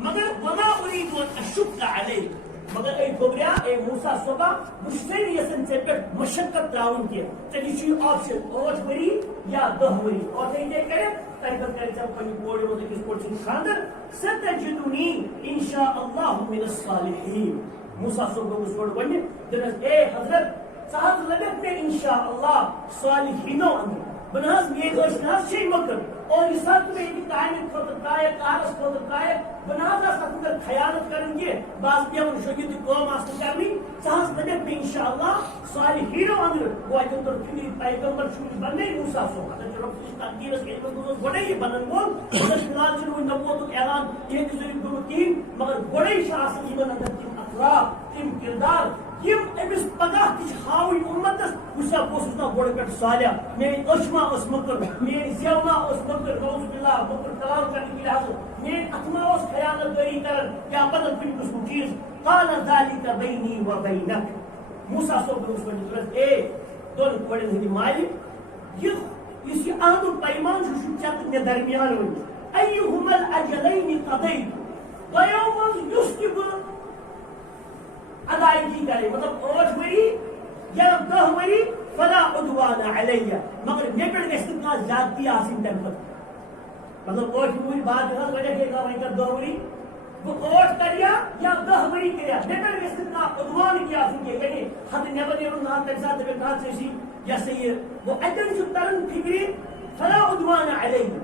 مگر وما اريد ان اشق عليك مگر اے گوبریا اے موسیٰ صبح مجھے یسن سے پہ مشقت تراؤن کیا چلی چی آپشن 8 وری یا 10 وری اور تھی دے کرے تیبر کرے چاہو کنی پوڑے ہوتے کس پوڑ چلی خاندر ستجدنی انشاءاللہ من الصالحین موسیٰ صبح اس پوڑ بنی دنس اے حضرت صاحب لگت میں انشاءاللہ صالحینوں اندر بناس یہ گوشناس شئی مکر اور اس حد میں ایک قائم خطر قائد آرس خطر قائد بناس اندر خیانت کریں گے بعض پیون شگید قوم آسن کرنی چاہاں نبیت میں انشاءاللہ صالحینوں اندر وہ ایک اندر فکری پیغمبر شوری بننے موسیٰ صبح اگر جو رب اس تقدیر اس علم دوست بڑے ہی بنن بول اگر فلال چنوی نبوت اعلان یہ کسی گروتین مگر بڑے ہی شاہسن ایمان اندر تیم اخلاق تیم کردار یم امس پگہ تش ہاوی امتس وسا بوسنا بوڑ پہ صالح میری اشما اس مکر میری زیونا اس مکر نعوذ باللہ مکر کلام کرنے کی لحاظ میری اتما اس خیانت داری کرن یا بدل پھر کچھ چیز قال ذالک بینی و بینک موسیٰ صبح اس وقت درست اے دون کوڑن ہندی مالک یہ آدھو پیمان شو چت میں درمیان ہوئی ایہم الاجلین قضیت دویوم یسکب ادائیگی کرے مطلب 8 وری یا 10 وری فلا عدوان علیہ مگر میں پر استثناء زیادتی آسین تم پر مطلب 8 وری بعد جو ہے وجہ کہ وہیں کر 2 وری وہ 8 کریا یا 10 وری کریا میں پر استثناء عدوان کی آسین کے یعنی حد نیبر یہ نہ تک ساتھ میں کہا سے یا سید وہ ادن جو ترن فکری فلا عدوان علیہ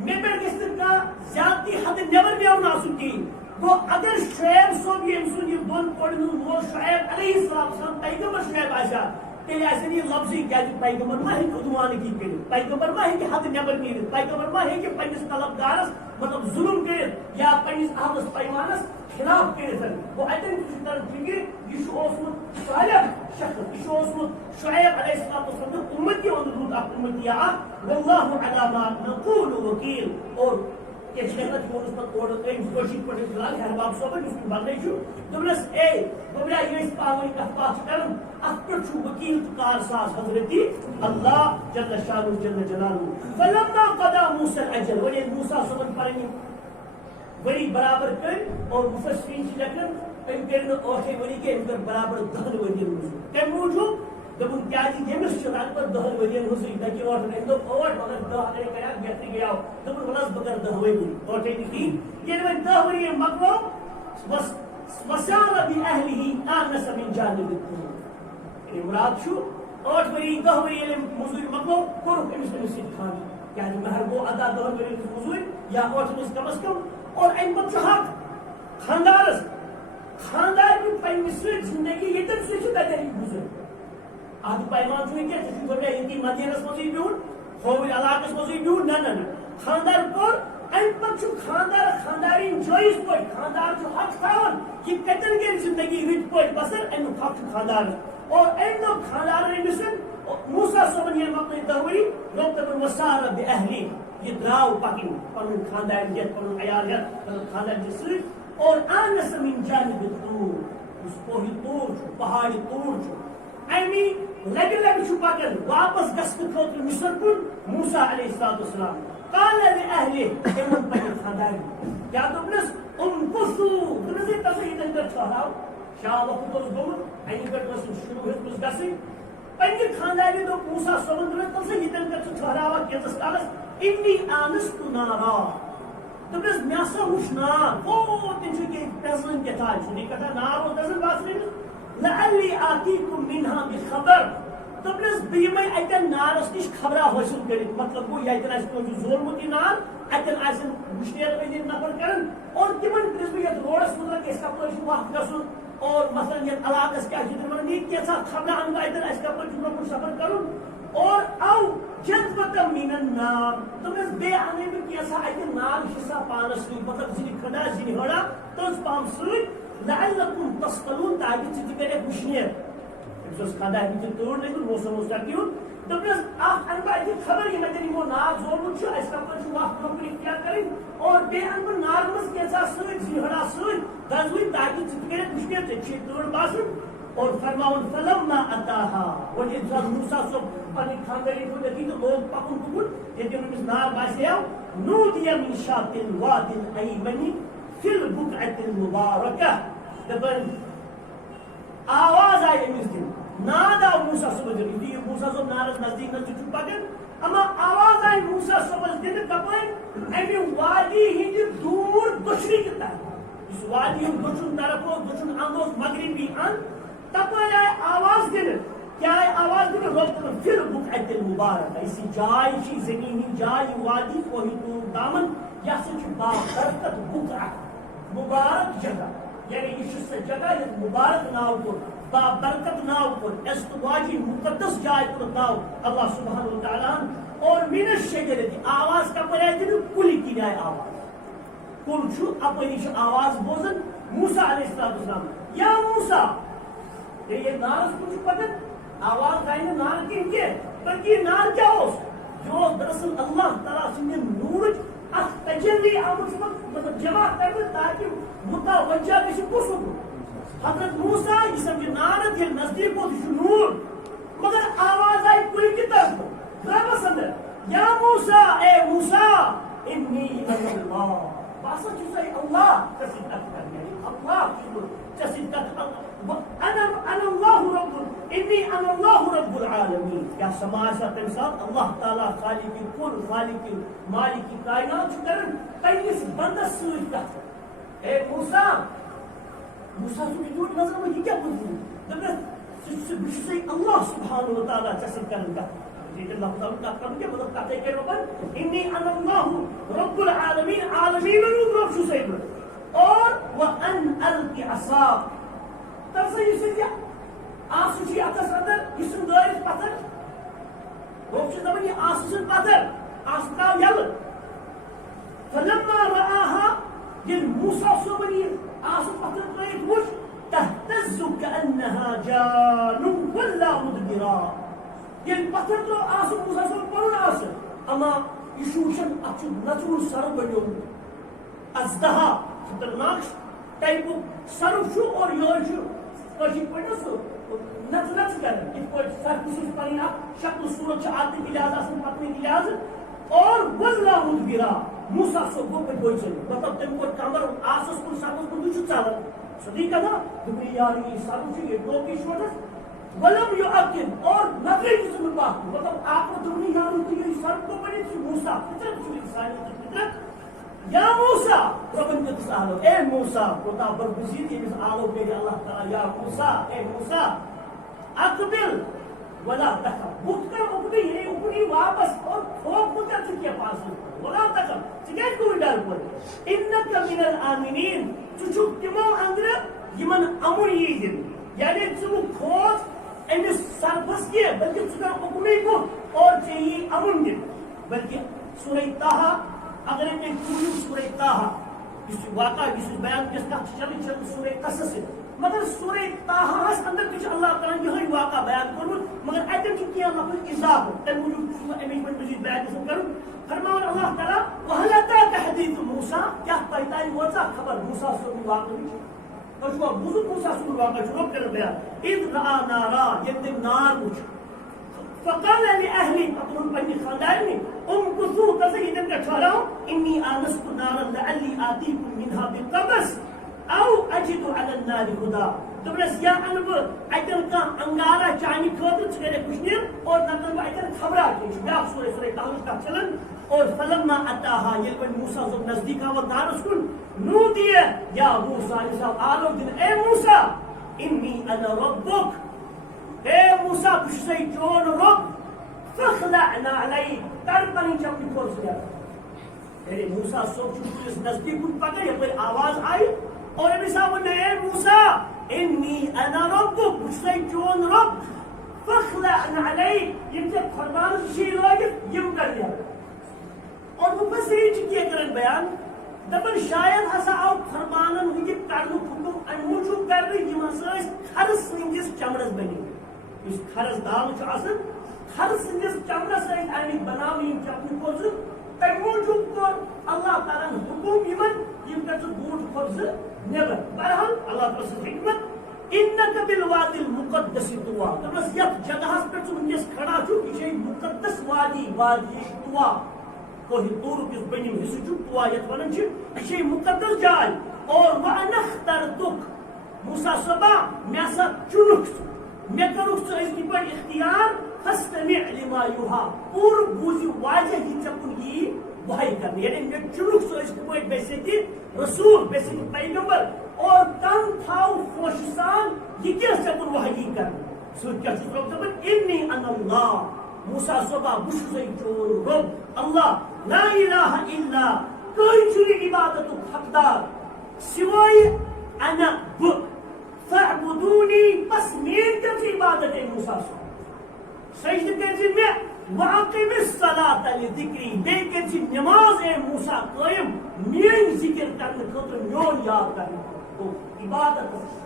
میں پر استثناء زیادتی حد نیبر میں نہ سکی وہ اگر شعیب صوب یہ مسلم یہ دون پڑھن وہ شعیب علیہ السلام پیغمبر شعیب آشا تیل ایسے نہیں لفظی کیا کہ پیغمبر ماہ کی عدوان کی کرے پیغمبر ماہ کی حد نیبر نیرد پیغمبر ماہ کی پنجس طلبگارس مطلب ظلم کرد یا پنجس احمد پیمانس خلاف کرد وہ اتن کسی طرح فکر یہ شو اسمت صالح شخص یہ شو اسمت شعیب علیہ السلام امتی اندرود اپ امتی واللہ علی ما نقول وکیل اور کہ شہرت کو اس پر کوڑ تے کوشش پڑے فلال ہے باب صوبہ اس کی بندے چھو دبلس اے ببلا یہ اس پاوی کا پاس کرن اکر چھو وکیل کار ساز حضرتی اللہ جل شانہ جل جلالہ فلما قضى موسى الاجل ولی موسیٰ صبر پڑھنی وری برابر کر اور مفسرین سے لکھن ان کرن اوٹھے وری کے ان برابر 10 وری موجود کہ موجود دبن کیا جی یمس شران پر 10 وری ہوئی تاکہ اور نے دو اور مگر 10 نے کہا بیٹھ گیا دبن ولس بکر 10 وری اور ٹھیک تھی یہ میں 10 وری مکو بس وسال باهله انس من جانب الطور مراد شو اور وری 10 وری مزور مکو قرب امس مسجد خان یعنی مہر کو ادا 10 وری مزور یا اور کم از کم اور این پر حق خاندار کی پنس زندگی یہ تک سے تجاری گزر آج پیمان چھوئی کیا چیز بڑھے ہندی مدینس مزید بیون خوبی علاقس مزید بیون نا خاندار پر این پر چھو خاندارین جوئیس پر خاندار چھو حق تاون کہ کتن کے زندگی رج پر بسر این حق چھو خاندار اور این دو خاندار رمسن موسیٰ صبح یہ مقنی دوری ربطبن وسار بی اہلی یہ دراو پاکن پنن خاندار جت پنن عیال جت پنن خاندار جسر اور آنس من جانب طور اس کوہی طور چھو پہاڑی طور چھو ایمی لگے لگے چھپا کر واپس گسن خاطر مصر کن موسیٰ علیہ السلام قال لأہلہ امن پنن خاندار کیا دبنس انقصو دنزی تفہید اندر چھوڑاو شاہ وقت اس گمت اینی پر مسل شروع ہے اس گسن پنجی خاندانی دو موسیٰ سمندر تلسے ہیتن کر چھوڑاوا کیسس کالس انی آنست نارا دبنس میاسا ہوش نار وہ تنچو کہ پیسن کے تھا چھوڑی کتا نار و پیسن باسرین لعلی آتیکم منہا بخبر دبنس بیمائی ایتن نارس کش خبرہ حاصل کریں مطلب وہ ایتن ایسے کوئی زور موتی نار ایتن ایسے مشتیر پیدین نفر کرن اور تمن پرسبیت روڑس مطلب اس کا پرشن وقت گسن اور مثلا یہ علاقہ کیا جتنے من نیک کیسا خبرہ انگا ایتن ایسے کا پرشن پر سفر کرن اور او جذبت من النار دبنس بے آنے میں کیسا ایتن نار حصہ پانس لی مطلب زنی کھڑا زنی ہڑا تو اس پام سوئی لعلکم تصطلون تاکہ چیزی کرے خوشنیر اس خاندہ ہے کہ توڑ نہیں موسم اس کرتی ہوں تو پلس آپ انبا ایتی خبر یہ مدنی وہ نار زور مجھو اس کا پرچو وقت نوکری اختیار کریں اور بے انبا نار مز کیسا سوئی زیہرا سوئی دازوئی تاکہ چیزی کرے خوشنیر سے چیز توڑ باسن اور فرماؤن فلما اتاہا وہ جیسا موسیٰ سب پانی خانداری کو دیکھی تو لوگ پاکن کبول یہ جو نار باسی آؤ نودیا من شاط الواد الایمنی فی البقعۃ المبارکہ دپن آواز آئی امس دن ناد آو موسیٰ صبح دن یہ موسیٰ صبح نارس نزدیک نزدیک پکن اما آواز آئی موسیٰ صبح دن کپن امی وادی ہند دور دشری کی طرف اس وادی ہم دشن طرف ہو دشن اندوز مغربی ان تپن آئی آواز دن کیا ہے آواز دن رب فی البقعۃ المبارکہ اسی جائے چی زمینی جائے وادی کوئی تو دامن یا سچ بابرکت بقعہ مبارک جگہ یعنی یہ جگہ یہ مبارک ناو کو بابرکت ناو کو استواجی مقدس جائے کو ناو اللہ سبحانہ وتعالیٰ اور من الشجرۃ آواز کا پڑے دن کلی کی جائے آواز کل چھو اپنی آواز بوزن موسیٰ علیہ السلام یا موسیٰ یہ نارس کچھ پکن آواز دائنے نار کے بلکہ نار کیا ہو جو دراصل اللہ تعالیٰ سندھ نور اخ تجلی آمد مطلب جمع کرنے تاکہ متوجہ کسی کو سکو حضرت موسیٰ یہ سمجھے نارد یہ نزدیک ہو دیشو نور مگر آواز آئی کوئی کی طرف ہو گرابہ سندر یا موسیٰ اے موسیٰ انی اللہ باسا چیزا اللہ تسید اکتر یعنی اللہ شکر تسید اکتر انا اللہ رب انی انا اللہ رب العالمین یا سماج کا تنسان اللہ تعالیٰ خالق کل خالق مالک کائنات شکرن کئیس بندس سوئی کت اے موسیٰ موسیٰ سوئی دور نظر میں یہ کیا بلدی دبت بشسی اللہ سبحانہ وتعالیٰ تسید کرن کت اللہ تعالیٰ کا کم کیا مطلب کہتے کہ ربن انی انا اللہ رب العالمین عالمین رب شسئی اور وَأَنْ أَلْقِ عَصَاكَ تب سے یہ سنجھا آسو چی اتس اندر یہ سن دائرس پتر روپ چی دبن یہ آسو سن پتر آسو کاو یل فلما رآها یہ موسیٰ صوبن یہ آسو پتر قید وش تہتز كأنها جان ولا مدبرا یہ پتر تو آسو موسیٰ صوبن پرن آسو اما یہ شوشن اچھو نچون سر بنیو ازدہا خطرناک ٹائپ سر شو اور یہ شو کوشی پڑھنا سو نچ نچ کر اس کو سر کسی پڑھنا شکل صورت آدمی کی لحاظ اصل پتنی کی لحاظ اور واللہ مدبرا موسیٰ سو گو پہ کوئی چلے مطلب تم کو کمر آسس کو سر کو دوچو چالا صدیقہ تھا دبری یاری سر چی یہ دو کی شوٹس ولم یعقل اور نظری جسم اللہ مطلب آپ کو دبری یاری کی یہ سر کو پڑھنے سے موسیٰ فطرت چلی سائنس فطرت یا موسیٰ ربن کے تسالو اے موسیٰ خدا برگزید یہ آلو کے اللہ تعالی یا موسیٰ اے موسیٰ اقبل ولا تخف بھوت کر اپنی یہ اپنی واپس اور کھوک مجھے چکے پاس ولا تخف چکے کوئی ڈر پڑے انکا من الآمنین چچک تمو اندر یمن امن یہ دن یعنی چمو کھوک انس سرپس کیے بلکہ چکا اپنی کو اور چاہیے امن دن بلکہ سورہ تاہا اگر میں پوری سورہ تاہا اس واقعہ اس بیان کس کا چلی چل سورہ قصص مگر سورہ تاہا اس اندر کچھ اللہ تعالیٰ یہ واقعہ بیان کروں مگر ایتم کی کیا لفظ اضافہ تم موجود امیج میں مزید بیان کسم کروں فرمان اللہ تعالیٰ وَهَلْ أَتَاكَ حَدِيثُ موسیٰ کیا پہتائی موسیٰ خبر موسیٰ سورہ واقعہ اور جو بزرگ موسیٰ سورہ واقعہ شروع کر بیان اِذْ رَآ نَارًا یہ نار مجھ فقال لأهلي أقول بني خالداني امكثوا تزيدا كتراو إني آنست نارا لعلي آتيكم منها بقبس أو أجد على النار هدى تبرس يا أنب أيضا كان أنغارا چاني كوتر چكرة كشنير اور نتن أيضا خبرا كيش بيا سورة تاوش کا چلن اور فلما أتاها يلبن موسى زب نزدیکا و دارس کن نودي يا موسى نساب آلو دن اے موسى إني أنا ربك اے موسیٰ بشتی جون رب فخلعنا علیک تربنی چپنی کھول سے جاتا یعنی موسیٰ سوچ چکو اس نزدیک ان پکر یہ پر آواز آئی اور ابھی صاحب نے اے موسیٰ انی انا ربک بشتی جون رب فخلعنا علیک یہ سے فرمان شیر ہوگی یم کر لیا اور وہ بس یہ چکیے کرن بیان دبن شاید ہسا آو فرمانن ہوگی کرنو حکم انموچو کر رہی یہ مسائل ہر سنگیس چمرز بنی اس خرس دال چھ آسن خرس سندس چمرس سۭتۍ آمٕتۍ بناونہٕ یِم چپنہِ کھۄر تمہِ موٗجوٗب کوٚر اللہ تعالیٰ ہن حکم یِمن یِم کر ژٕ بوٗٹھ کھۄر زٕ نٮ۪بر بہرحال اللہ تعالیٰ سٕنٛز حکمت انک بالوادی المقدس طویٰ دپنس یتھ جگہس پٮ۪ٹھ ژٕ وٕنکیٚس کھڑا چھُکھ یہِ چھے مقدس وادی وادی طویٰ کوہ طور کس بنیم حصہ توا یت ونان یہ مقدس جائے اور وَأَنَا اخْتَرْتُكَ موسیٰ صبا میں سا چنک میں کرو ازی پہ اختیار فَاسْتَمِعْ لِمَا يُوحَىٰ پور بوزی واجہ ہی چکن یہ وحی کرنے یعنی میں چنک ازی پہ بیسیتی رسول بیسیتی پیغمبر اور تن تھاو خوشسان یہ کیا چکن وحی کرنے سوچ کیا چیز رب دبن انی انا اللہ موسیٰ صبا بشوزی چون رب اللہ لا الہ الا کوئی چلی عبادت حقدار سوائے انا فاعبدونی بس مین کرتی عبادت موسیٰ صبا سجد کرتی میں وَأَقِمِ الصَّلَاةَ لِذِكْرِي بے کرتی نماز اے موسیٰ قائم مین ذکر کرنے خطر میون یاد کرنے تو عبادت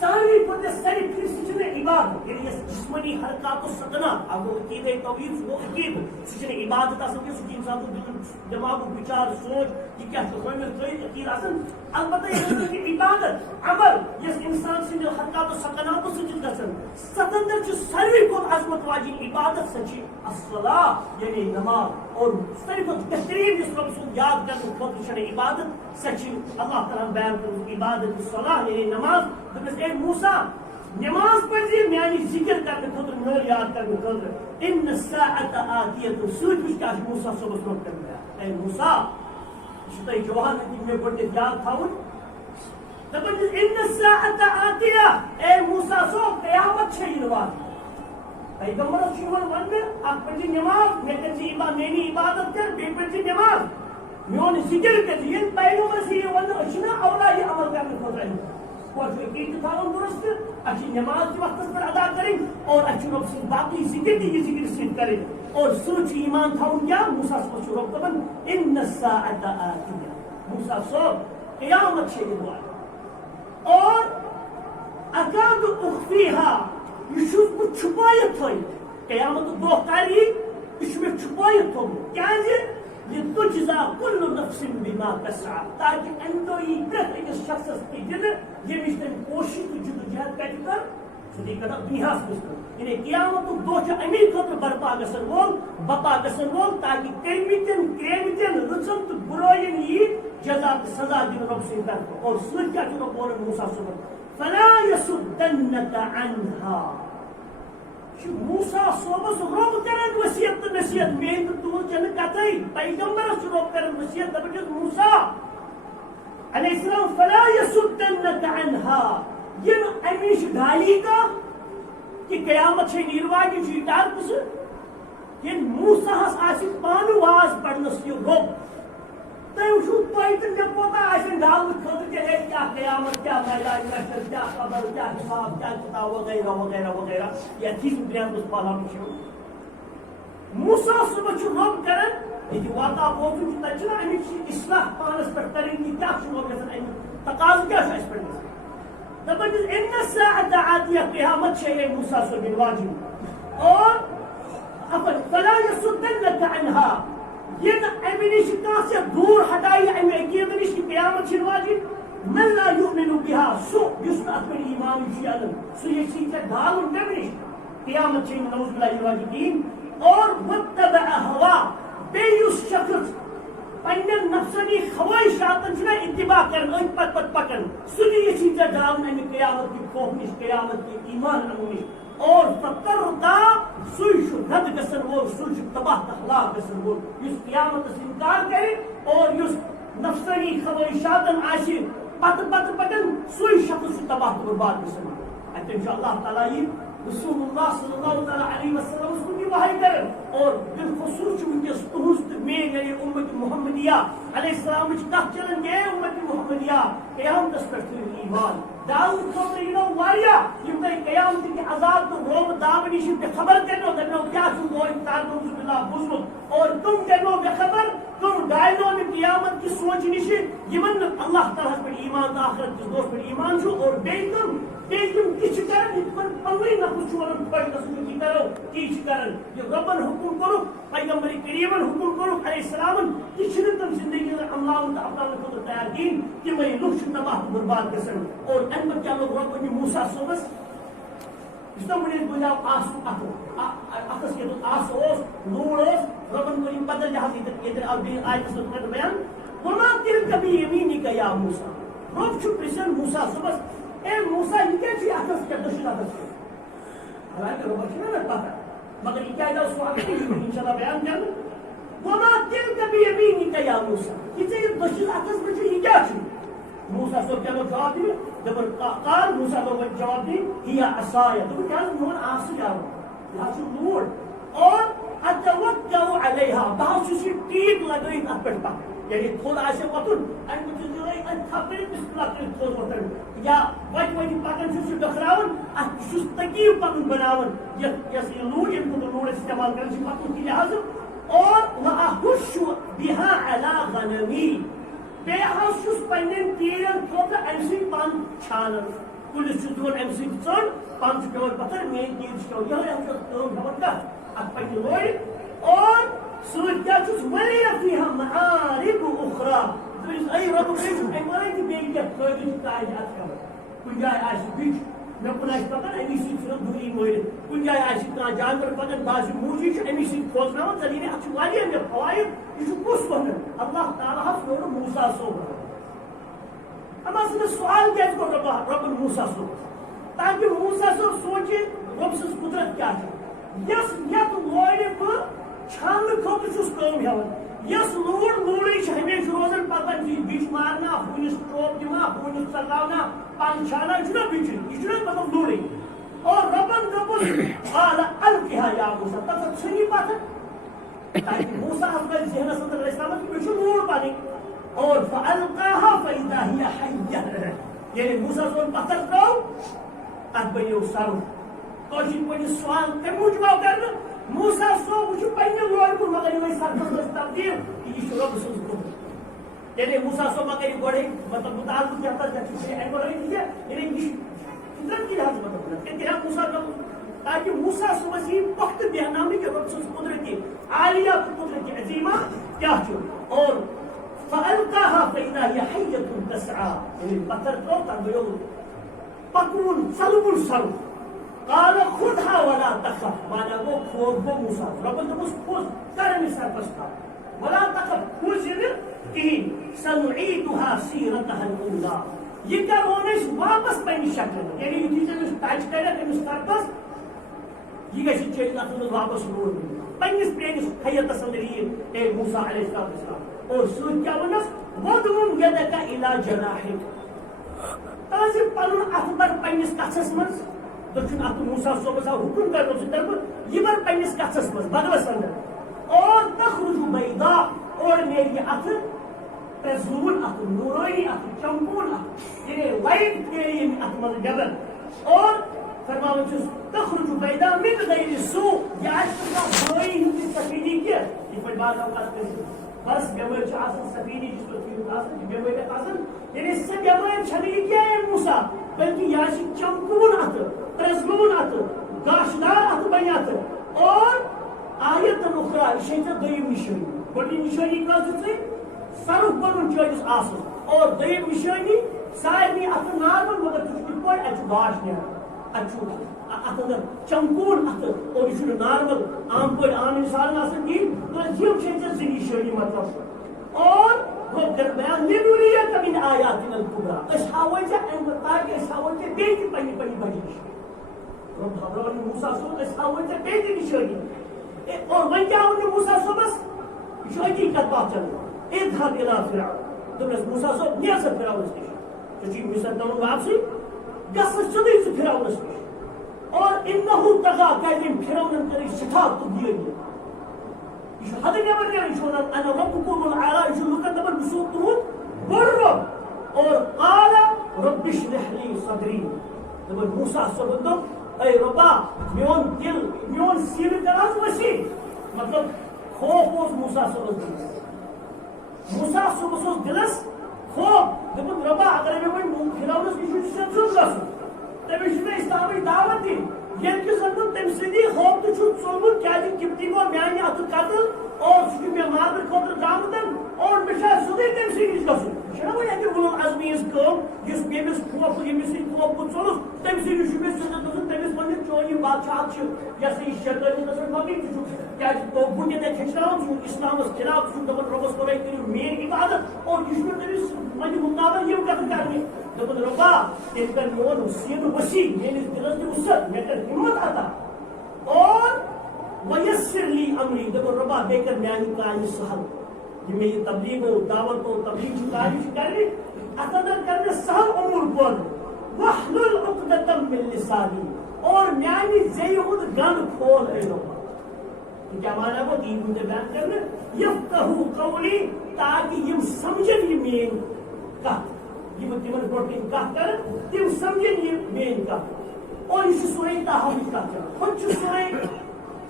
ساری پتہ ساری پھر سچنے عبادت یعنی یہ جسمانی حرکات و سکنا اگر عقیدہ توحید وہ عقید سچنے عبادت آسن کہ سچ انسان کو دل دماغ و بچار سوچ یہ کیا خیمہ خیل عقید آسن البتہ یہ عبادت عمل یہ انسان سے جو حرکات و سکنات و سچن گسن ستندر جو ساری کو عظمت واجی عبادت سچی الصلاة یعنی نماز اور ساری کو بہترین جس رب سے یاد کرنے خود شرع عبادت سچی اللہ تعالیٰ بیان کرنے عبادت الصلاة یعنی نماز دبس اے موسیٰ نماز پڑھی میانی ذکر کرنے خود میور یاد کرنے خود ان الساعت آتیت سوچ بچ کیا موسیٰ صبح سنوک کرنے اے موسیٰ شتائی جوہر میں پڑھنے یاد تھاون دبن ان الساعت آتیہ اے موسیٰ صبح قیامت چھئی نواز پیغمبر شیون وننے آپ پڑھی نماز میں کسی میانی عبادت کر بے پڑھی نماز میون ذکر کر یہ پیغمبر سی وننے اشنا اولا یہ عمل کرنے خود رہی جو عقید تھاون درست اچھی نماز کی وقت پر ادا کریں اور اچھی رب سے باقی ذکر کی یہ ذکر سیدھ کریں اور سوچ ایمان تھاون کیا موسیٰ صبح رب دبن ان الساعت آتیہ موسیٰ صبح قیامت چھے ہوا اور اکاد اخفیہا یہ شوز کو چھپایت ہوئی قیامت دو کاری اس میں چھپایت ہوئی کیا جی لتجزا كل نفس بما تسعى تاکہ انتوئی پرت ایک شخص کی دل یہ مشتن کوشش تو جدوجہد کر سدی کتا دنیا سے یعنی قیامت دو چھ امید خطر برپا گسن وول بپا گسن وول تاکہ کریمتن رچن تو برائن یہ جزا سزا دن رب سے طرف اور سوچ کیا چنو بولن موسیٰ صبح فلا يصدنك عنها موسیٰ صوبس رب کرن وصیت نصیحت میں تو چن کتائی پیغمبر رب کرن وصیت دبجس موسیٰ علیہ السلام فلا يصدنك عنها یہ امیش ڈالی کا کہ قیامت چھے نیرواگی چھے ڈال کس یہ موسیٰ ہس آسی پانو واز پڑھنس یہ رب تو شو پایتن جب پتا آسن ڈال خود کہ ہے کیا قیامت کیا میدان محشر کیا خبر کیا حساب کیا کتاب وغیرہ وغیرہ وغیرہ یہ چیز بیان اس پالا مشو موسیٰ صبح چھو رب کرن یہ واقعہ موجود چھتا چھنا امیش اصلاح پانس پر کریں گی کیا چھو رب کرن تقاض کیا شاید پر کرن دبن ان الساعت آتیہ قیامت چھے موسیٰ صبح واجب اور فلا يصدنك عنها یہ امنیش کہاں سے دور ہٹائی امی عقید نش کی قیامت چھنواجی من لا یؤمن بها سو یسن اکبر ایمان جیالن سو یہ چیز ہے دھالن کمنیش قیامت چھن نوز بلا یواجی دین اور واتبع ہوا بیوس شخص پنن نفسانی خواہشاتن چھنا اتباع کرن ان پت پت پکن سو یہ چیز ہے دھالن امی قیامت کی خوف نش قیامت کی ایمان انوش اور فکر دا سوش رد گسن وول سوش تباہ اخلاق گسن وول یس قیامت سے انکار کرے اور یس نفسانی خواہشاتن آشی پت پت پکن سوی شخص تباہ برباد گسن وول انشاءاللہ تعالی رسول اللہ صلی اللہ علیہ وسلم اس کو بھی وحی کرن اور بالخصوص ونکس تہست میں یعنی امت محمدیہ علیہ السلام کت چلن گے امت محمدیہ قیامت پر ایمان داؤد خبر یہ واریا یم گئی قیامت کی عذاب تو روم دامنی شب خبر کرنو دنو کیا چھو وہ انتار نوز باللہ بزرگ اور تم دنو بے خبر تم ڈائلو میں قیامت کی سوچ نشی یمن اللہ تعالیٰ پر ایمان آخرت کس دوست پر ایمان چھو اور بیتم کچھ کرن اتمن پنوی نفس چھو ورن پڑھ نسو کی کرو کچھ کرن یہ ربن حکم کرو پیغمبر کریمن حکم کرو علیہ السلام کچھ تم زندگی میں اللہ تعالیٰ کو تیار دین کہ میں لوگ تباہ برباد گسن اور ان بچہ لوگ رب موسیٰ صبح اس طرح مجھے بولا اتس کے آس لوڑ ربن کو بدل جہاز یہ اب آیت کر بیان وما تلك بيمينك يا موسى رب چھُ پرژھان موسیٰ صبحس اے موسیٰ یہ کیا چھ اتس کیا دشن اتس حالانکہ رب چھُ نا پتہ مگر یہ کیا سوال انشاءاللہ بیان کرنا وما تلك بيمينك يا موسى یہ دشن اتس میں یہ کیا چھ موسیٰ صاحب کیا جواب دی دبر قال موسیٰ صاحب جواب دی هي عصاي دبر کیا نون آس جاو یہ چھ لوڑ اور اتوکل علیها بہت چھ ٹیک لگائیں ات پہ یعنی تھوڑا آسے پتن ان کو تھپڑ بسم اللہ کر تھوڑ وتن یا وج وج پکن چھ ڈکراون ات چھ تکیو پکن بناون یس لوڑ ان کو لوڑ استعمال کرن چھ پکن کی لحاظ اور واحش بها على غنمي بیاس پنن تیرن خاطر ام سی پان چھانن پولیس دون ام سی ژن پان پیور پتر مین تیر چھ یہ خبر کا ات پنن لوڑ اور سوچ کیا چھ ولیہ فيها معارب اخرى اي رب اي ولیہ بیگ کیا فائدہ تاج ات کا کن جائے آس بیچ میں کنا پکن امی سی پھر دوری موڑ کن جائے آس کان جانور پکن باز موجی چھ امی سی کھوزنا زمین اچ والی میں فوائد یہ کس ون اللہ تعالی ہس نور موسی صاحب اما اس سوال کیا کو رب موسی صاحب تاکہ موسی صاحب سوچے رب سے قدرت کیا ہے یس یت لوڑ چھان خاطر چھس کم ہیوان یس لوڑ لوڑی چھ ہمیشہ روزان پتہ بیچ مارنا ہونس ٹوپ دما ہونس ژلاونا پان چھانا چھنا بیچ یہ چھنا مطلب لوڑی اور ربن دپس قال القها یا موسی تس چھنی پتہ تاکہ موسی اپنے ذہن سے اندر اسلام کی بیچ لوڑ پانی اور فالقاها فاذا هي حيه یعنی موسی سو پتھر کو ات بنیو سر کوشش پنی سوال کمو جواب کرنا موسیٰ صاحب وچ پنہ لوڑ کو مگر یہ سر تبدیل یہ رب سن کو یعنی موسیٰ صاحب مگر گڑے مطلب متعلق کیا تھا کہ ایمبولینس ہے یعنی قدرت کی لحاظ مطلب کہ کیا موسیٰ کا تاکہ موسیٰ صاحب سے وقت بیانامی کے رب سن قدرت عالیہ قدرت عظیمہ کیا چھو اور فالقاها فاذا هي حيه تسعى یعنی پتھر کو تنگیو پکون سلبل سر قال خذها ولا تخف مانا وہ کھوز وہ موسیٰ رب دمس کھوز کرمی سرپستا ولا تخف کھوز کہ سنعيدها سيرتها الاولى یہ کیا ہونس واپس پنی شکل یعنی یہ چیز ٹچ کرے تمس سرپس یہ گژھِ چیز نہ واپس روڑ پنس پرینس حیت سندری اے موسیٰ علیہ السلام اور سوچ کیا ونس وضم يدك الى جناحك تازم پنن اتبر پنس کچھس منز دکھن ات موسیٰ صاحب سا حکم کرو سے طرف یہ بر پنس کچھس منز بغلس اندر اور تخرج بیضاء اور میری ات تزول ات نورانی ات چمکون ات یعنی وائٹ تیری ات منز جبل اور فرماؤ چھ تخرج بیضاء من غیر سوء یہ آج بھائی ہندی سفیدی کیا یہ کوئی بعض اوقات کرتے بس بیمار چھ آسان سفیدی جس کو تیر آسان بیمار آسان یعنی اس سے بیمار چھلی کیا ہے موسیٰ بلکہ یہ چمکون ات تزلون ات گاشدار ات بنیات اور آیت اخرى شیطہ دویم نشانی بڑی نشانی کا سے سرف بنن چیز آس اور دویم نشانی سارے ات نارمل مگر تجھ پڑ اچ گاش نے اچو ات چمکون ات اور یہ نارمل عام پڑ عام انسان آسن کی تو یہ شیطہ زی نشانی مطلب اور وہ درمیان نوریت من آیاتنا الکبرى اس حاوجہ ان تاکہ اس حاوجہ بیٹی پنی پنی بڑی رب حضرت موسیٰ صاحب اس حاوجہ بیٹی نشانی اور من کیا ہونے موسیٰ صاحب اس یہ حقیقت بات چلو اذهب الى فرعون تو موسیٰ صاحب نیاز فرعون اس کی تو چیز مصر دونوں واپسی گس سدی سے فرعون اس کی اور انہو تغا کہلیم فرعون کری شتاب تو دیئے گئے هذا يقول لي شو انا ربكم الاعلى شو كتب بصوت برب اور قال رب اشرح لي صدري لما موسى صبدم اي ربا میون دل میون سینہ کراس وسیع مطلب خوف اوس موسیٰ صبدم موسیٰ صبح دلس خوف دپن ربا اگر میں وۄنۍ فرعونس نش چھُ گژھُن تٔمِس چھِ مےٚ اسلامٕچ دعوت دِنۍ ییٚلہِ کہِ زن تٔمۍ سٕنٛدی خوف تہِ چھُ ژوٚلمُت کیٛازِ کِپٹی گوٚو میانہِ اتھٕ قتل اور سُہ چھُ مےٚ مارنہٕ خٲطرٕ درٛامُت اور مےٚ چھا سیوٚدُے تٔمۍ سٕے نِش گژھُن چھنا وۄنۍ اَتہِ اُلوٗل عزمی ہٕنٛز کٲم یُس ییٚمِس خوف ییٚمِس سۭتۍ خوف ژوٚلُس تٔمۍ سٕے نِش چھُ مےٚ سِنت گژھُن تٔمِس وَنہِ چون یہِ بادشاہ چھُ یہِ ہسا یہِ شیطٲنی گژھن مۄکلٕنۍ تہِ چھُ کیٛازِ بہٕ تہِ تَتہِ ہیٚچھناوان ژٕ اِسلامَس خلاف ژٕ چھُکھ دَپان رۄبَس کوٚر کٔرِو میٲنۍ عبادت اور یہِ چھُ مےٚ تٔمِس وَنہِ مُقابل یِم کَتھٕ کَرنہِ دوٚپُن رۄبا تیٚلہِ کَر میون سیٖنہٕ وسیع میٲنِس دِلَس دِ وُسعت مےٚ کَر ہِمت عطا اور وَیَسِّر لی اَمری دوٚپُن رۄبا بیٚیہِ کَر میٛانہِ کامہِ سہل یہ میں یہ تبلیغ ہو دعوت ہو تبلیغ کی تعریف کرنی اتھ اندر کرنے سہل امور بول واحلل عقدۃ من لسانی اور میانی زیہ ہند گن کھول اے رب کیا مانا وہ دین کو بیان کرنے یفقہوا قولی تاکہ یم سمجھن یہ مین کتھ یہ تمن برٹن کتھ کر تم سمجھن یہ مین کتھ اور یہ سورہ طہ کی کتھ چلان خود سورہ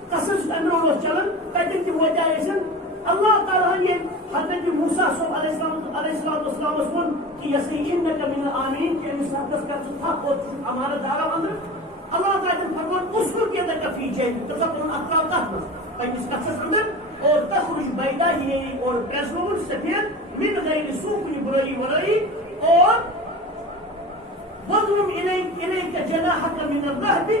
قصص امر چلان تتہ تہ وجہ ایسن اللہ تعالیٰ نے حضرت موسیٰ صلی اللہ علیہ وسلم ون کہ یسینک من الآمین کہ امس حدث کر تھک اور امانت دارو اندر اللہ تعالیٰ نے فرمان اسلک یدک فی جیبک تصور اطراف تحت پنس کتھس اندر اور تخرج بیضاء اور پریسور سفید من غیر سوء برائی ورائی اور واضرب الیک جناحک من الرہب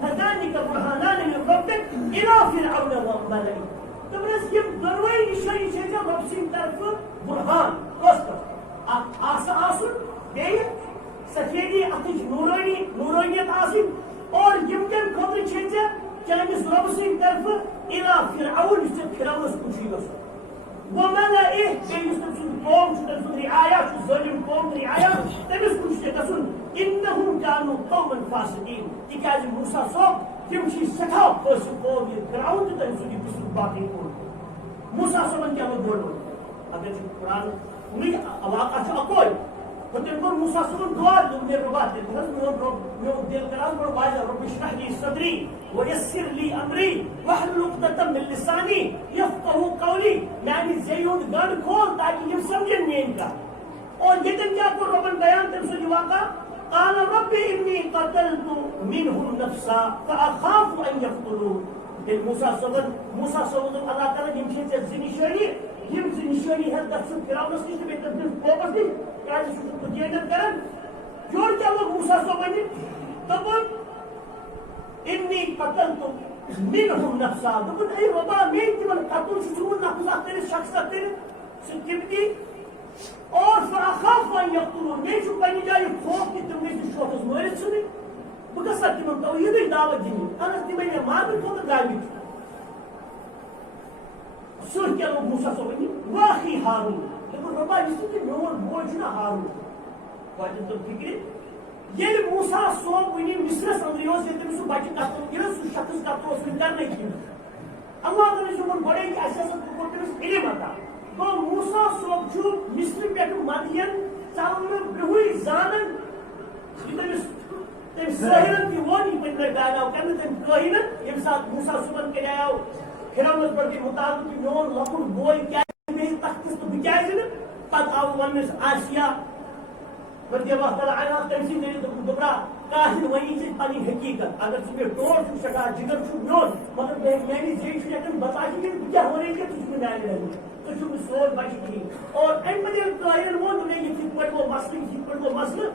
فذلک برہانان من ربک الی فرعون وملئہ دپنس یم دۄنوے نشٲنی چھِ ژےٚ رۄبہٕ سٕنٛدِ طرفہٕ برہان کۄس آسہٕ آسُن بیٚیہِ سفیدی اتھٕچ نورٲنیت آسٕنۍ اور یم کمہِ خٲطرٕ چھے ژےٚ چٲنِس رۄبہٕ سٕنٛدِ طرفہٕ اِلی فرعون یُس ژےٚ فرعونس کُن چھُے گژھُن وملئہ بیٚیہِ یُس تٔمۍ سُنٛد قوم چھُ تٔمۍ سُنٛد رعایا چھُ ظٲلِم قوم رعایا تٔمِس کُن چھُ ژےٚ گژھُن انہم کانوا قوما فاسقین تِکیٛازِ موسیٰ صٲب تم سٹھا فٲسِق قوم یہ فرعون تہِ تٔمۍ سُنٛد یہِ باقٕے قوم موسیٰ صٲبن کیٛاہ ووٚن گۄڈٕ اگر چھُ قرآن کُنُے واقعہ چھُ اکوے تٔمۍ کوٚر موسیٰ صٲبن دعا دوٚپ ہے رۄبا تیٚلہِ حظ میون دل کر حظ بڑٕ واضح رۄب اشرح لی صدری ویسر لی امری واحلل عقدۃ من لسانی یفقہوا قولی میانہِ زیٚیہِ ہُنٛد گنڈ کھول تاکہِ یِم سمجھن میٲنۍ کتھ اور ییٚتٮ۪ن کیٛاہ کوٚر رۄبن بیان تٔمۍ سُنٛد یہِ واقعہ قال رب انی قتلت منهم نفسا فاخاف ان يقتلون تیٚلہِ موسیٰ صٲبن اللہ تعالیٰ یم چھے ژےٚ زٕ نشٲنی یم زٕ نشٲنی ہٮ۪تھ گژھ ژٕ فرعونس نِش تہٕ بیٚیہِ تٔمۍ سٕنٛدِس قومس نِش کیٛازِ سُہ چھُ بُتھیٚنٮ۪ن کران یورٕ کیٛاہ لوٚگ موسیٰ صٲبن دوٚپُن انی قتلت منهم نفسا دوٚپُن اے رۄبا میٲنۍ تِمن قتل چھُ ژھُنمُت نفس اکھ کٔرِتھ شخص اکھ کٔرِتھ سُہ کِمتی اور فاخاف ان یقتلون مےٚ چھُ پننہِ جایہِ خوف کہِ تِم گٔژھۍ شوقس مٲرِتھ ژھٕنٕنۍ بہٕ گژھٕ سا تِمن توحیٖدٕچ دعوت دِنہِ اہن حظ تِمے مےٚ مارنہٕ خٲطرٕ درٛامٕتۍ سُہ کیٛاہ لوٚگ موسیٰ صٲبن واقعی ہارون دوٚپُن رۄبا یُس تہِ میون بوے چھُنہ ہارون واتہِ تِم فِکرِ ییٚلہِ موسیٰ صٲب وٕنہِ مصرس انٛدرٕے اوس ییٚلہِ تٔمِس سُہ بچہِ قتل ییٚلہِ سُہ شخص قتل اوس وٕنہِ کرنٕے کینٛہہ اللہ تعالیٰ چھُ ووٚن گۄڈے کہِ اَسہِ ہسا کوٚر تٔمِس علم عطا گوٚو موسیٰ صٲب چھُ مصرٕ پٮ۪ٹھٕ مدین ژلنہٕ برٛونٛہٕے زانان یہِ تٔمِس سٲحِرن تہِ ووٚن یہِ پٔتمہِ لٹہِ گایناو کرنہٕ تٔمۍ کٲہِنن ییٚمہِ ساتہٕ موسیٰ صٲبن کریاو فرعونس پٮ۪ٹھ گٔے مُطالبہٕ کہِ میون لۄکُٹ بوے کیٛازِ بیٚہہِ تختس تہٕ بہٕ کیٛازِ نہٕ پتہٕ آو وننس آسیا رضی اللہ تعالیٰ عنہا تٔمۍ سٕنٛدۍ ذٔریعہٕ دوٚپُن دوٚپرا کاہِن وَنی ژےٚ پنٕنۍ حقیٖقت اگر ژٕ مےٚ ٹوٹھ چھُکھ سٮ۪ٹھاہ جگر چھُکھ میون مگر میانہِ زیٚیہِ چھُنہٕ ہٮ۪کان برداشت کٔرِتھ بہٕ کیٛاہ وَنَے ژےٚ ژٕ چھُکھ مےٚ میانہِ رٔنمٕژ ژٕ چھُکھ نہٕ سون بچہِ کِہیٖنۍ اور اَمہِ پتہٕ ییٚلہِ کٲہِن ووٚن دوٚپ یہِ کِتھ پٲٹھۍ گوٚو مسلہٕ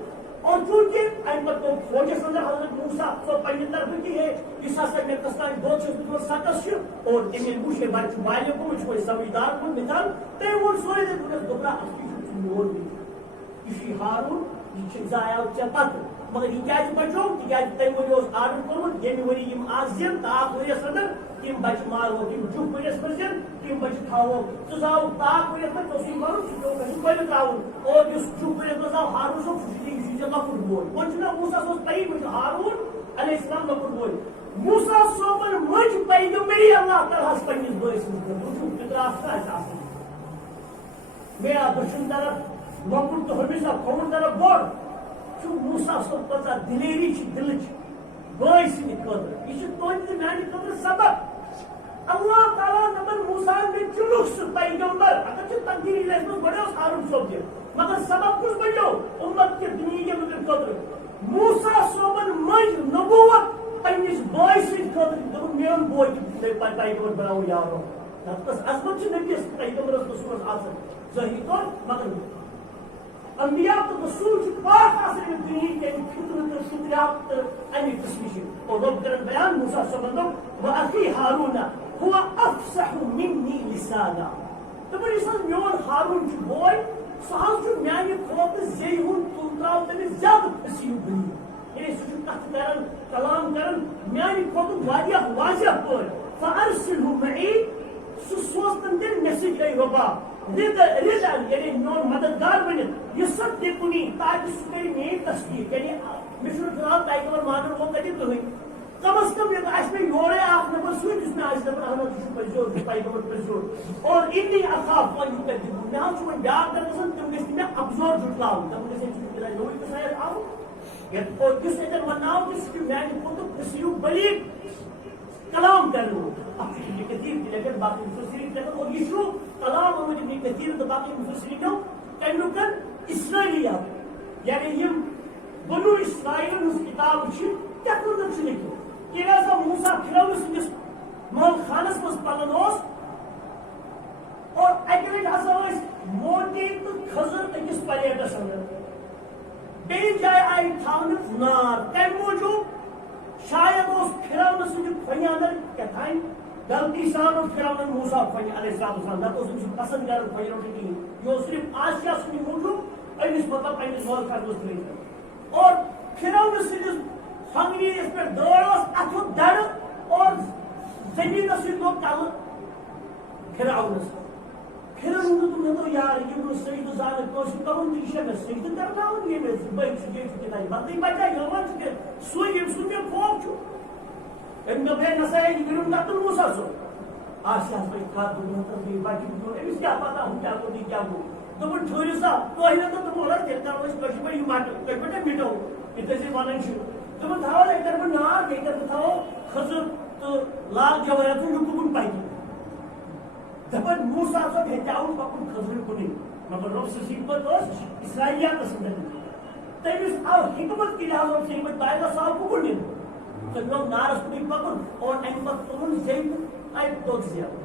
اور چوٗنٛکہِ اَمہِ پتہٕ گوٚو فوجس انٛدر حضرت موسیٰ صٲب پننہِ طرفہٕ کہِ ہے یُس ہسا مےٚ کٔژتانۍ دۄد چھُس بہٕ دِوان سکس چھُ اور تٔمۍ ییٚلہِ وُچھ ہے بچہِ چھُ واریاہ گوٚمُت چھُ وۄنۍ سمجھدار گوٚمُت مثال تٔمۍ ووٚن سورُے دوٚپُنس دوٚپرا اَصلی چھُکھ ژٕ میون یہِ چھُے ہارون یہِ چھُ زایاو ژےٚ پتہٕ مگر یہِ کیٛازِ بچوو تِکیٛازِ تٔمۍ ؤری اوس آرڈر کوٚرمُت ییٚمہِ ؤری یِم آز یِن تاپھ ؤرِیس انٛدر تِم بچہِ مارہوکھ یِم جُف ؤرِیس منٛز یِن تِم بچہِ تھاوہوکھ ژٕ زاوُکھ تاپھ ؤرِیس منٛز ژےٚ اوسُے مارُن سُہ پیوٚو گژھِ کۄلہِ تراوُن اور یُس جُف ؤرِیس منٛز آو ہارون صٲب سُہ چھُ ژےٚ لۄکُٹ بوے وۄنۍ چھُنہ موسیٰ صٲبس پیی وۄنۍ چھُ ہارون علیہ السلام لۄکُٹ بوے موسیٰ صٲبن مٔنٛج پیغمبری اللہ تعالیٰ ہس پننِس بٲے سٕنٛدِ خٲطرٕ وٕچھُکھ فِطرات چھُ اَسہِ آسان مےٚ دٔچھُن طرف لۄکُٹ تہٕ ہُمِس کھووُر طرف بوٚڑ چھُ موسیٰ صٲب کۭژاہ دِلیری چھِ دِلٕچ بٲے سٕنٛدِ خٲطرٕ یہِ چھُ تُہنٛدِ تہٕ میانہِ خٲطرٕ سبق اللہ تعالیٰ دپان موسیٰ مےٚ چُنُکھ سُہ پیغمبر اگر چھُ تقدیٖر ییٚلہِ منٛز گۄڈٕ اوس ہارون صٲب تہِ مگر سبق کُس بنیو اُمت کہِ دُنہِکٮ۪ن لُکن خٲطرٕ موسیٰ صٲبن مٔنٛج نبوت پننِس بٲے سٕنٛدِ خٲطرٕ دوٚپُن میون بوے تہِ پیغمبر بناوُن یارو تتھ ٲس عظمت چھِ نبیَس پیغمبرس رسوٗلس آسان ظٲہری طور مگر انبیاء تو رسول پاک آسان دنیا کے فطرت شکریات امی قسمشی اور رب کرن بیان موسیٰ صبندو وَأَخِي هَارُونَ هُوَ أَفْسَحُ مِنِّي لِسَانًا تو بڑی سان میون ہارون چھ بوئے سہل چھ میانی کھوت زیہون تلتراو تمی زیادہ پسیو بنی یعنی سو چھ کت کرن کلام کرن میانی کھوت واضح واضح پور فَأَرْسِلْهُ مَعِي سو سوستن دن میسیج اے ربا رضا یعنی میون مددگار بنت یہ سب دیکھنی تاکہ سو کری میری تصدیق یعنی مشہور فلحال تائیکور مانر وہ کہتی تو ہوئی کم از کم یہ آج میں یورے آخ نمبر سوئی جس میں آج نمبر احمد شو پجور تائیکور پجور اور انی اخاف وانی تکتب میں ہم چھوڑ بیار کر رسن تم کسی میں ابزور جھٹلاؤں تم کسی چھوڑ کرائی نوئی کسایت آؤں اور کس ایتر مناؤں کس کی میں نے کتب کسیو بلی کلام کرنو ابن کثیر کی لیکن باقی مفسرین لیکن اور یہ شو کلام ابن کثیر تو باقی مفسرین کیوں کہنو کن اسرائیلیات یعنی یہ بنو اسرائیل اس کتاب چھ کیا مطلب چھ لکھو کہ ایسا موسیٰ پھراؤ سنجس مال خانس مز پلنوس اور اکریج حساویس موٹی تو خضر اکس پریٹا سنگر بے جائے آئی تھاونت نار کئی موجود شاید اس پھراؤ سنجس پھنیاندر کیا تھائیں غلطی سان اور پھراؤ موسیٰ پھنی علیہ السلام نہ تو سنجس پسند گرد پھنیاندر کی یہ صرف آسیا سنجی موجود اینس مطلب اینس مال خانس پھنیاندر اور پھراؤ سنجس ہنگری اس پر دوڑوس اتھو در اور زمین سے لوگ کل پھراؤنس پھراؤن تو تم تو یار یہ وہ سید زان کو سے کرون دی شے میں سید کرنا ہوں یہ میں بھائی سے کے نہیں بات بچا یہ وانس کے سوئی یہ سوئی خوف چھو ان میں بے نسائی گرون نہ تو موسیٰ سو آسیا سے کا دنیا تو بھی باقی تو اس کیا پتہ ہوں کیا کو دی کیا وہ تو وہ چھوڑی سا تو ہی تو تم اور کہتا ہوں اس کچھ میں ماٹ کٹے میٹو اتنے وانن چھو تو میں تھاو ایک طرف نار ایک طرف تھاو خضر تو لال جواہرات جو کون پائی دبن موسیٰ صاحب ہتاؤ پکن خضر کنی مگر رب سے حکمت اس اسرائیلیات سندن تیمیس آو حکمت کی لحاظ رب سے حکمت بائیدہ صاحب کو کنی تو لوگ نارس کنی پکن اور احمد تمن زید آئی دوگ زیادہ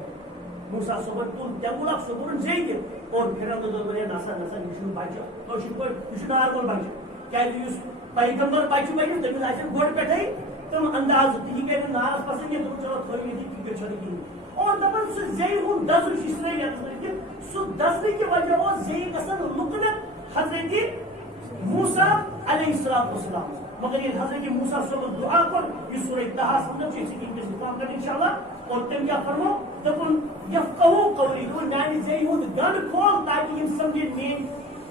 موسیٰ صاحب تم تیمولا صبرن زید اور پھر ہم دو بڑے ناسا نشن باچا تو شکر نشنار کون باچا کیا دیوس پیغمبر بچ بچ تم آسن گوڑ پٹھائی تم انداز تھی کہ ناراض پسند یہ تم چلو تھوڑی نہیں کہ چھڑی کی اور دبن سے زئی ہوں دزر اسرائیل کہ سو دزنے کی وجہ وہ زئی قسم لکنت حضرت موسیٰ علیہ السلام مگر یہ حضرت موسیٰ صلی اللہ دعا کر یہ سورہ دہا سمجھ چیز کی کس کام کریں انشاءاللہ اور تم کیا فرمو تم یفقہو قولی تو میں زئی ہوں گن کھول تاکہ یہ سمجھے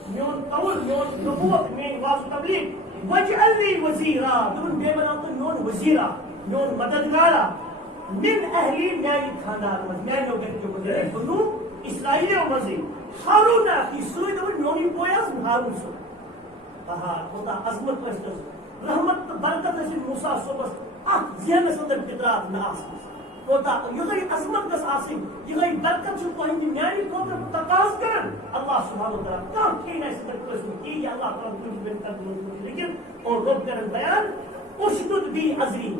میون قول میون نبوت میون واضح تبلیغ وجعل لي وزيرا دون بيمناط نون وزيرا نون مددگارا من اهلي میانی خاندان مز میانو گن جو گزرے بنو اسرائیل و مزی ہارون کی سوئی دور نونی پویاس ہارون سو آہا خدا عظمت پرستس رحمت برکت سے موسیٰ صبح ذہن صدر فطرات نہ آسکس خدا یہ عظمت کس آسن یہ برکت سے کوئی میانی کو تقاض کرن اللہ سبحانہ و تعالی کام کی نہ صدر پرستس کی یا اللہ تعالی کچھ بن کر دوں لیکن اور رب کرن بیان اشدد بھی عزری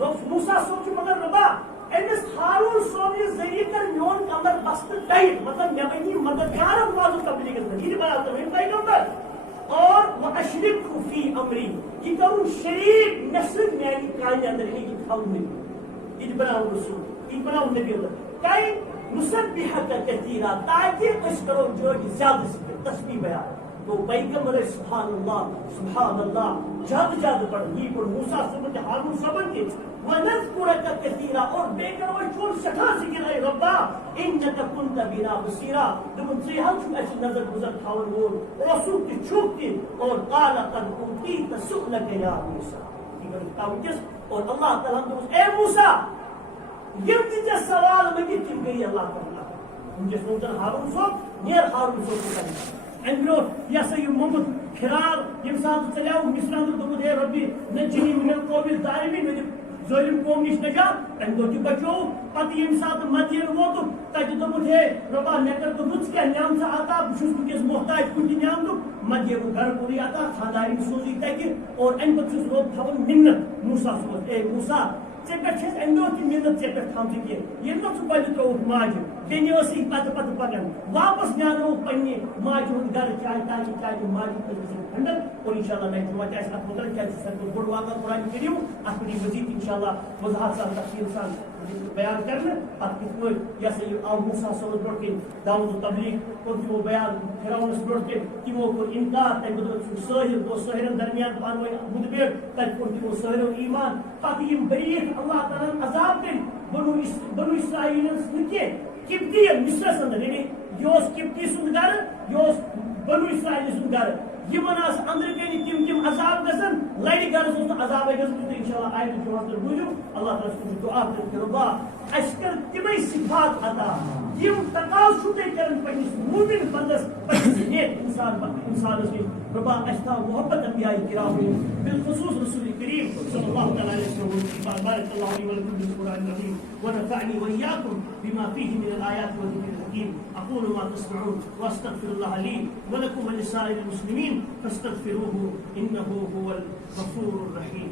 رب موسیٰ سوچ مگر ربا انس ہارون سونی ذریعے کر میون کمر بست ٹائٹ مطلب یمنی مددگار واضح تبلیغ کرنے یہ بات تو پیغمبر اور واشرک فی امری یہ کروں شریک نسل میانی کائن اندر ہے یہ کھاؤں نہیں یہ بناؤ رسول یہ بناؤ نبی اللہ کئی مسبحہ کثیرہ تاکہ اس کرو جو زیادہ سے تسبیح بیان تو پیغمبر سبحان اللہ جاد جاد پڑھ یہ پر موسیٰ سبن ہارون سبن کے وَنَذْكُرَكَ كَثِيرًا اور بے کرو چون سٹھا ذکر اے ربا اِنَّكَ كُنْتَ بِنَا بَصِيرًا دمن سے ہم چھو ایسی نظر گزر تھاون اور رسول کی چھوکتی اور قَالَ قَدْ أُوتِيتَ سُؤْلَكَ يَا مُوسَىٰ اور اللہ تعالیٰ ہم اے موسیٰ یہ تجھے سوال مجھے تم گئی اللہ تعالیٰ جس نوتر ہارون صاحب نیر ہارون صاحب کو کریں انگلو یا سا یہ محمد کھرار یہ ساتھ چلیاؤ مصران تو دمت ہے ربی نجنی من القوم الظالمین میں ظالم قوم نش نجات ان دو بچو پتہ یم سات مدین ووت تک دمت ہے ربا نکر تو بچ کے نعمت سے عطا بشوس کس محتاج کن نعمت مدین گھر کوئی عطا خانداری سوزی تک اور ان بچوس روب تھون منت موسیٰ صلی اے موسیٰ ٹھیک امو تہ محنت ٹھیک تھم کی یم پتہ تروک ماجہ بیٚنہِ ٲسٕے پتہ پکان واپس نیانو پننہِ ماجہِ ہُنٛد گرٕ تاکہِ چاہے ماجہِ گژھِ ہینڈل اور ان شاء اللہ نیکسٹ جمعہ آسہِ اتھ متعلق کیازِ ساروی بوٚڑ واقعہ قرآن کریم اتھ پٮ۪ٹھ مزید ان شاء اللہ وضاحت سان تفصیل سان بیان کرنے پتہ کِتھ پٲٹھۍ یہ سا یہ آو موسیٰ صٲبس برونٛٹھ کِنۍ دعوت و تبلیغ کوٚر تِمو بیان فرعونس برونٛٹھ کِنۍ تِمو کوٚر انکار تمہِ بدلہٕ سٲحِل گوٚو سٲحِلن درمیان پانہٕ ؤنۍ مُدبیر تتہِ کوٚر تِمو سٲحِلو ایمان پتہٕ یِم بریٖک اللہ تعالیٰ ہن عذاب کٔرۍ بنو اسرائیلن نہٕ کینٛہہ قبطی مصرس اندر یعنی یہ قبطی سند گر یہ بنو اسرائیل سند گر یمن اندر کن تم عذاب گھن لڑ گرس عذاب گھن ان شاء اللہ آئے جمعہ بوجھو اللہ تعالیٰ سن دعا کر ربا اس کر تمے صفات عطا یم تقاض چھو تے کرن پنس مومن بندس پنس نیک انسانس نش ربا اشتا محبت انبیاء کرام بالخصوص رسول کریم صلی اللہ تعالی علیہ وسلم بارک اللہ علی ولکم بالقرآن العظیم ونفعني واياكم بما فيه من الايات والذكر الحكيم اقول ما تسمعون واستغفر الله لي ولكم ولسائر المسلمين فاستغفروه انه هو الغفور الرحيم.